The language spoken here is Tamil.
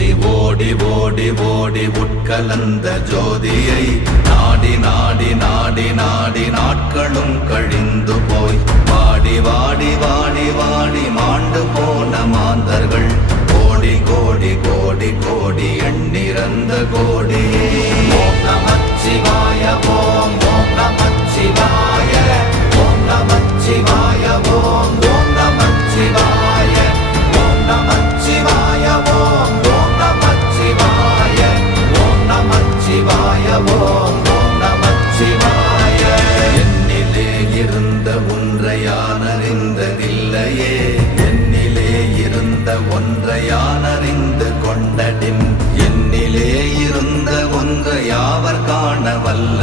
ஓடி ஓடி ஓடி ஓடி உட்கலந்த ஜோதியை நாடி நாடி நாடி நாடி நாட்களும் கழிந்து போய் வாடி வாடி வாடி வாடி மாண்டு போன மாந்தர்கள் கோடி கோடி கோடி கோடி எண்ணிறந்த கோடி. ஓம் நமச்சிவாய ஓம் ஓம் நமச்சிவாய ஓம் நமச்சிவாய ஓம் ஓம் நமச்சிவாய ஓம் நமச்சிவாய ஓம் ஓம் நமச்சிவாய ஓம் நமச்சிவாய ஓம் ஓம் நமச்சிவாய. என்னிலே இருந்த ஒன்றை யான் அறிந்ததில்லையே, என்னிலே இருந்த ஒன்றை யான் அறிந்து கொண்டடின், என்னிலே இருந்த ஒன்றை யாவர் காண வல்ல